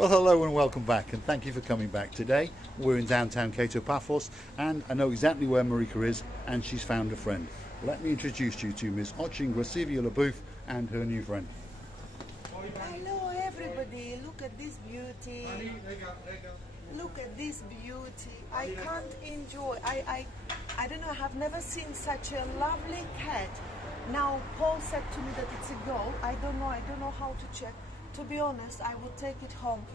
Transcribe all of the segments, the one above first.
Well, hello and welcome back, and thank you for coming back. Today we're in downtown Cato Paphos, and I know exactly where Marika is, and she's found a friend. Let me introduce you to Miss Ochin Gracivia and her new friend. Hello everybody, look at this beauty. Look at this beauty. I can't enjoy. I don't know, I have never seen such a lovely cat. Now Paul said to me that it's a girl. I don't know how to check. To be honest, I would take it home.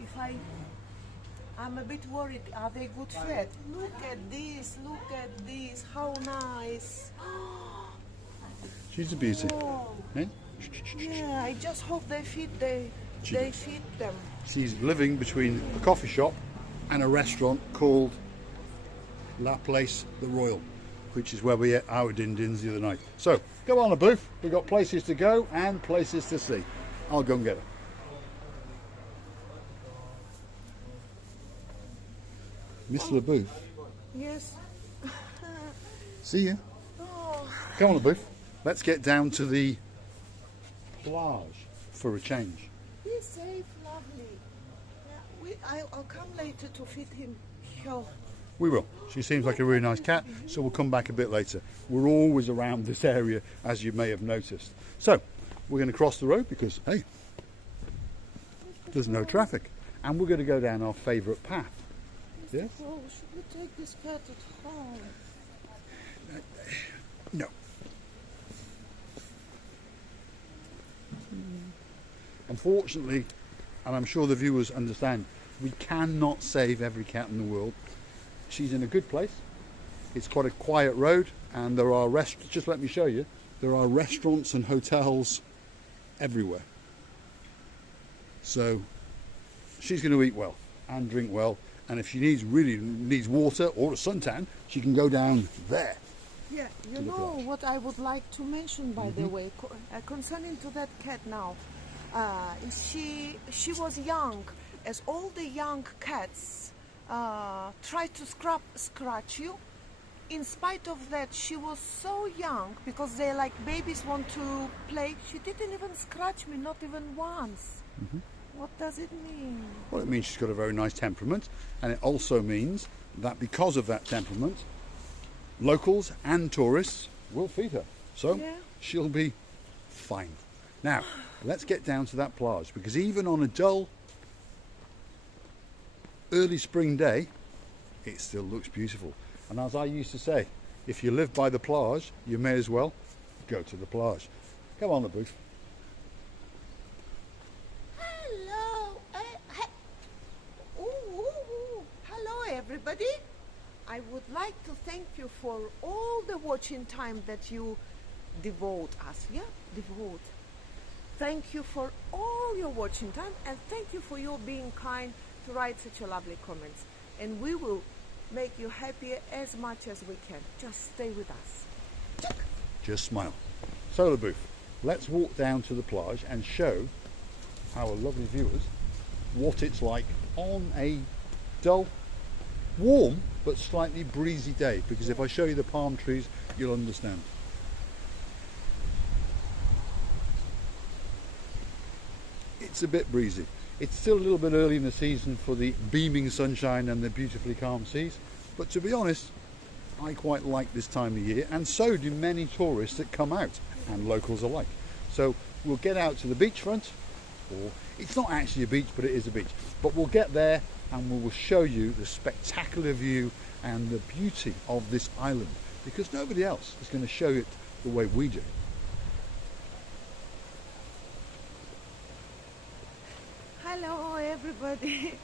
I'm a bit worried. Are they good fed? Look at this, how nice. She's a beauty. Oh. Eh? Yeah, I just hope they feed them. She's living between a coffee shop and a restaurant called La Place the Royal, which is where we ate our din-dins the other night. So, go on a booth. We've got places to go and places to see. I'll go and get her. Miss LaBouffe. Yes. See you. Oh. Come on, LaBouffe. Let's get down to the plyage for a change. Be safe, lovely. Yeah, I'll come later to feed him. Sure. We will. She seems like a really nice cat, so we'll come back a bit later. We're always around this area, as you may have noticed. So, we're going to cross the road because, hey, there's no traffic. And we're going to go down our favourite path. Yes? Oh, should we take this cat at home? No. Unfortunately, and I'm sure the viewers understand, we cannot save every cat in the world. She's in a good place. It's quite a quiet road, and there are just let me show you, there are restaurants and hotels everywhere. So she's going to eat well and drink well, and if she really needs water or a suntan, she can go down there. Yeah, you know what I would like to mention, by the way, concerning to that cat now. She was young, as all the young cats try to scratch you. In spite of that, she was so young, because they like babies want to play. She didn't even scratch me, not even once. What does it mean? Well, it means she's got a very nice temperament, and it also means that because of that temperament, locals and tourists will feed her. So she'll be fine. Now, let's get down to that plyage, because even on a dull early spring day, it still looks beautiful. And as I used to say, if you live by the plyage, you may as well go to the plyage. Come on, LaBouffe. Hello. Hello, everybody. I would like to thank you for all the watching time that you devote us. Yeah, devote. Thank you for all your watching time, and thank you for your being kind to write such a lovely comments. And we will make you happier as much as we can. Just stay with us. Just smile. So, LaBouffe, let's walk down to the plyage and show our lovely viewers what it's like on a dull, warm but slightly breezy day, because if I show you the palm trees, you'll understand. It's a bit breezy. It's still a little bit early in the season for the beaming sunshine and the beautifully calm seas, but to be honest, I quite like this time of year, and so do many tourists that come out, and locals alike. So we'll get out to the beachfront, or it's not actually a beach, but it is a beach. But we'll get there and we will show you the spectacular view and the beauty of this island, because nobody else is going to show it the way we do. Hello, everybody.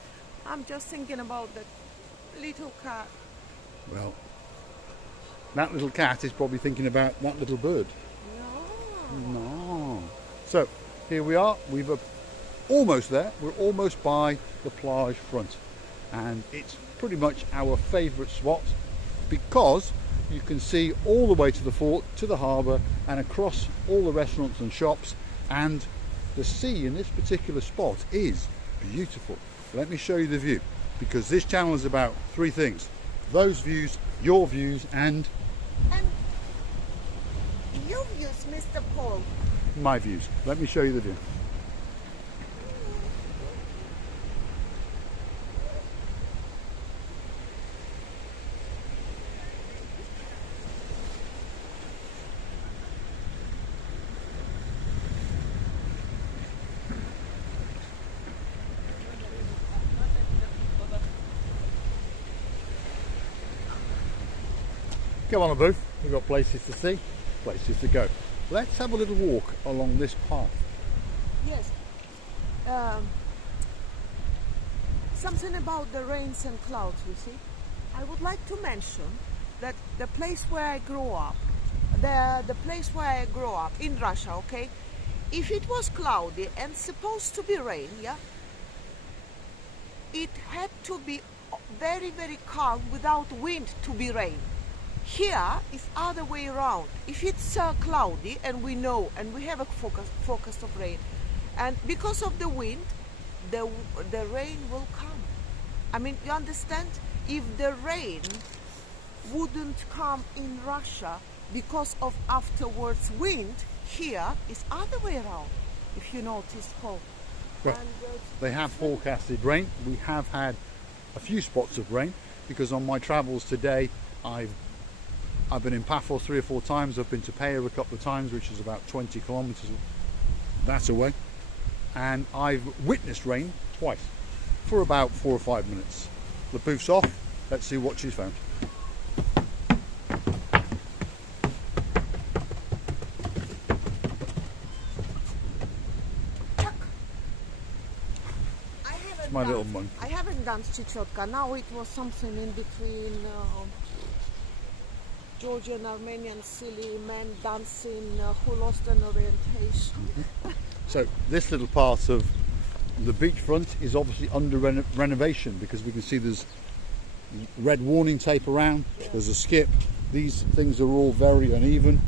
I'm just thinking about that little cat. Well, that little cat is probably thinking about that little bird. No. So here we are. We're almost there. We're almost by the plyage front, and it's pretty much our favourite spot because you can see all the way to the fort, to the harbour, and across all the restaurants and shops, and the sea in this particular spot is beautiful. Let me show you the view, because this channel is about three things: those views, your views, and your views, Mr. Paul. My views. Let me show you the view. Go on a booth. We've got places to see, places to go. Let's have a little walk along this path. Yes. Something about the rains and clouds, you see. I would like to mention that the place where I grew up, the place where I grew up in Russia, okay, if it was cloudy and supposed to be rain, yeah, it had to be very, very calm without wind to be rain. Here is other way around. If it's cloudy and we know and we have a focus of rain, and because of the wind, the rain will come. I mean, you understand? If the rain wouldn't come in Russia because of afterwards wind, here is other way around. If you notice, Paul. Right. They have forecasted rain. We have had a few spots of rain because on my travels today, I've been in Paphos 3 or 4 times. I've been to Paphos a couple of times, which is about 20 kilometers that away, and I've witnessed rain twice for about 4 or 5 minutes. The booth's off. Let's see what she's found. My little monk. I haven't danced Chichotka. Now it was something in between Georgian, Armenian, silly men dancing who lost an orientation. So this little part of the beachfront is obviously under renovation because we can see there's red warning tape around, there's a skip. These things are all very uneven,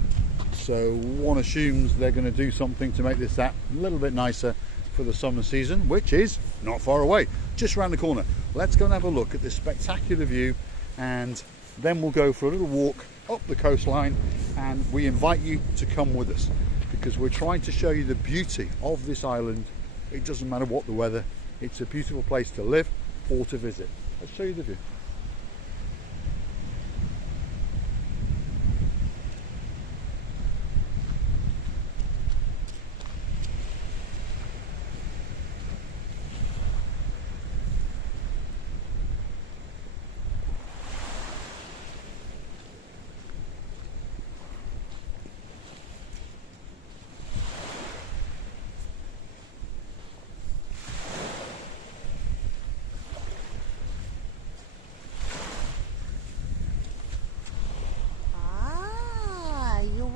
so one assumes they're going to do something to make this that little bit nicer for the summer season, which is not far away, just around the corner. Let's go and have a look at this spectacular view, and then we'll go for a little walk up the coastline, and we invite you to come with us because we're trying to show you the beauty of this island. It doesn't matter what the weather, it's a beautiful place to live or to visit. Let's show you the view.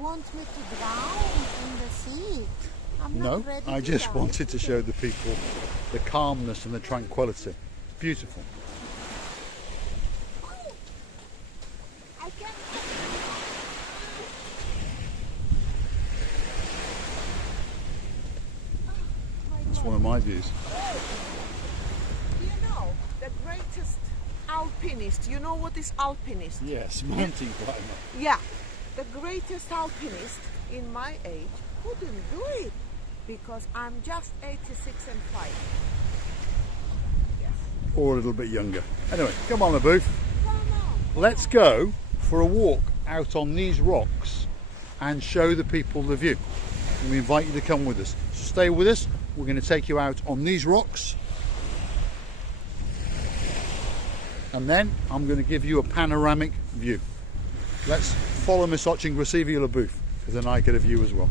Want me to drown in the sea? I'm not ready I to just drown. wanted to show the people the calmness and the tranquility. Beautiful. Oh, I can't. It's one of my views. You know, the greatest alpinist, you know what is alpinist? Yes, mountain climber. Yeah. The greatest alpinist in my age couldn't do it because I'm just 86 and 5. Yes. Or a little bit younger. Anyway, come on the booth. Come on. Let's go for a walk out on these rocks and show the people the view. And we invite you to come with us. So stay with us. We're going to take you out on these rocks. And then I'm going to give you a panoramic view. Let's follow Miss Oching Grasivi La booth, because then I get a view as well.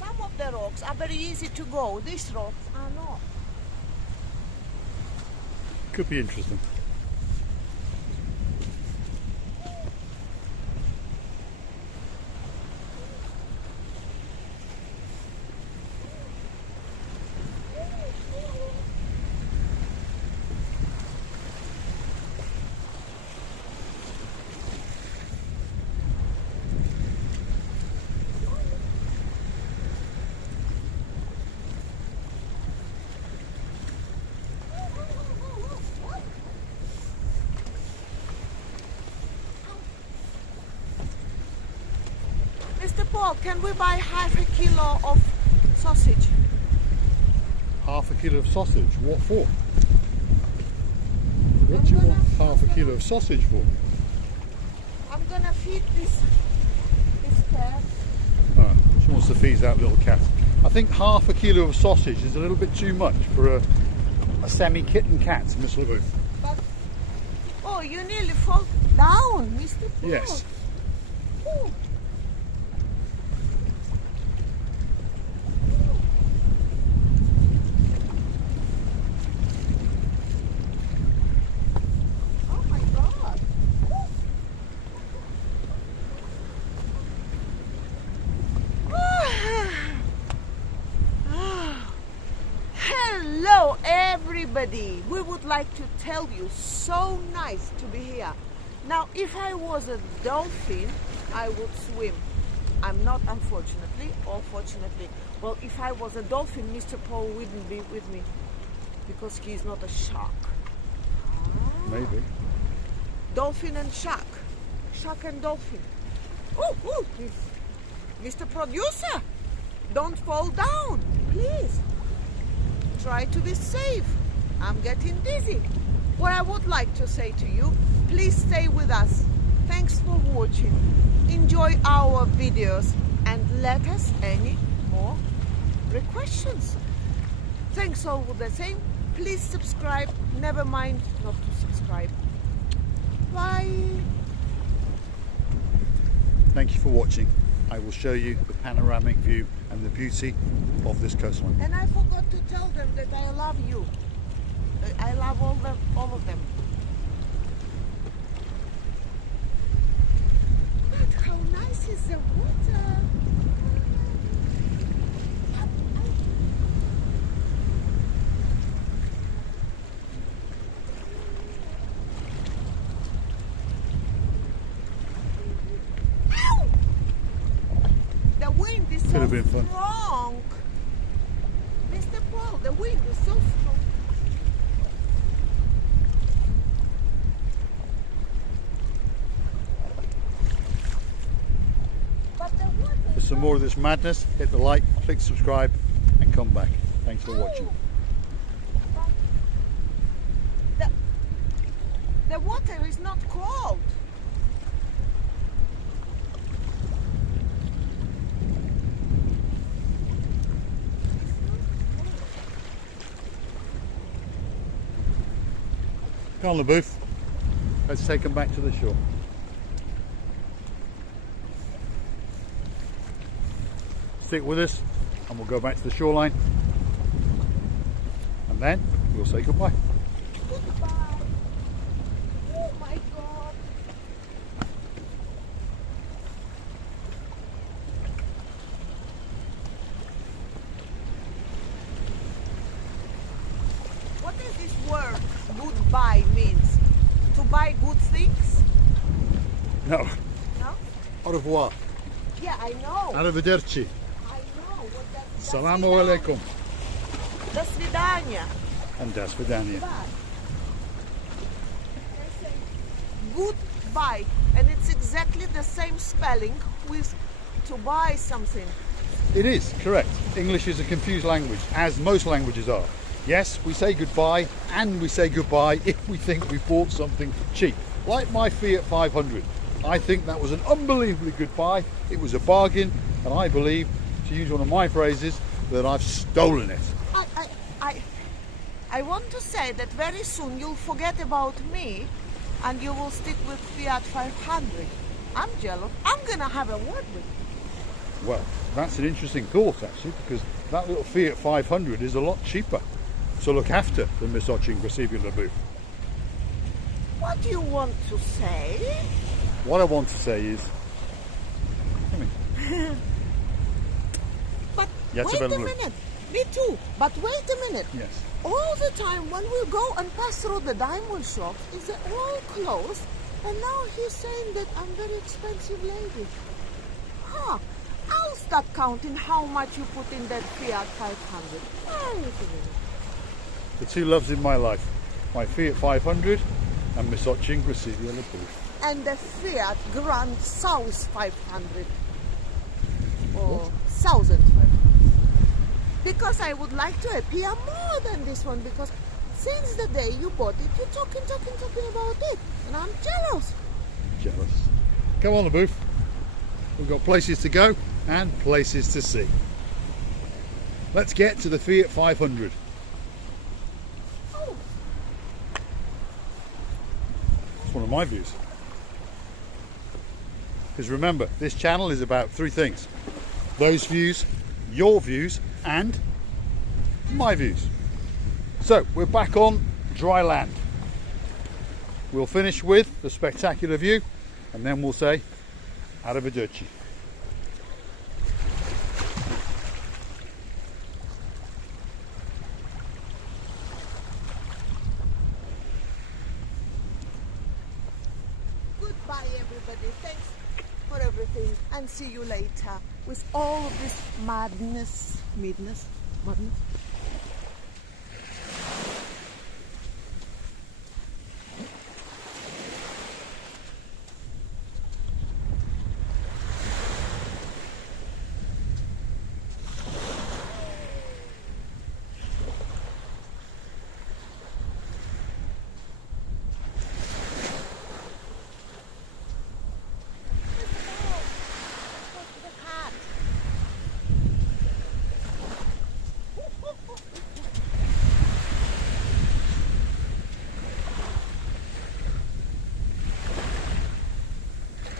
Some of the rocks are very easy to go. These rocks are not. Could be interesting. Mr. Paul, can we buy half a kilo of sausage? Half a kilo of sausage? What for? What do you want half a kilo of sausage for? I'm gonna feed this cat. Oh, she wants to feed that little cat. I think half a kilo of sausage is a little bit too much for a semi-kitten cat, Miss LaBeouf. But, oh, you nearly fall down, Mr. Paul. Yes. Oh. Oh my God. Hello everybody, we would like to tell you, so nice to be here. Now if I was a dolphin I would swim. I'm not, unfortunately, or fortunately. Well, if I was a dolphin, Mr. Paul wouldn't be with me because he's not a shark. Maybe. Dolphin and shark. Shark and dolphin. Oh, oh, Mr. Producer, don't fall down, please. Try to be safe. I'm getting dizzy. What I would like to say to you, please stay with us. Thanks for watching. Enjoy our videos and let us any more questions. Thanks all the same. Please subscribe. Never mind not to subscribe. Bye. Thank you for watching. I will show you the panoramic view and the beauty of this coastline. And I forgot to tell them that I love you. I love all of them. But how nice is the water? Ow! The wind is Could so have been fun. strong. Mr. Paul, the wind is so strong. But the water For some more of this madness, hit the like, click subscribe and come back. Thanks for watching. The water is not cold. Come on, LaBeouf. Let's take them back to the shore. Stick with us and we'll go back to the shoreline. And then we'll say goodbye. Goodbye. Oh my God. What does this word goodbye means? To buy good things? No. No? Au revoir. Yeah, I know. Arrivederci. I know what that means. Salamu alaikum. До свидания. And das vidania. But they say goodbye, and it's exactly the same spelling with to buy something. It is, correct. English is a confused language, as most languages are. Yes, we say goodbye, and we say goodbye if we think we bought something cheap. Like my Fiat 500. I think that was an unbelievably good buy. It was a bargain, and I believe, to use one of my phrases, that I've stolen it. I want to say that very soon you'll forget about me and you will stick with Fiat 500. I'm jealous. I'm gonna have a word with you. Well, that's an interesting thought actually, because that little Fiat 500 is a lot cheaper to look after than Miss Ochinquasivi LaBeouf. What do you want to say? What I want to say is, come in. But Yeah, it's a wait a better look. minute. Me too. But wait a minute. Yes. All the time when we go and pass through the diamond shop, is it all closed? And now he's saying that I'm very expensive lady. Huh. I'll start counting how much you put in that Fiat 500. Wait a minute. The two loves in my life, my Fiat 500 and Miss Ochinquasivi LaBeouf. And the Fiat Grand South 500. Or 1,500. Because I would like to appear more than this one, because since the day you bought it, you're talking about it. And I'm jealous. Jealous. Come on, LaBeouf. We've got places to go. and places to see. Let's get to the Fiat 500. It's one of my views. Because remember, this channel is about three things: those views, your views, and my views. So we're back on dry land. We'll finish with the spectacular view, and then we'll say arrivederci. Goodbye, everybody. Thanks for everything, and see you later with all of this madness.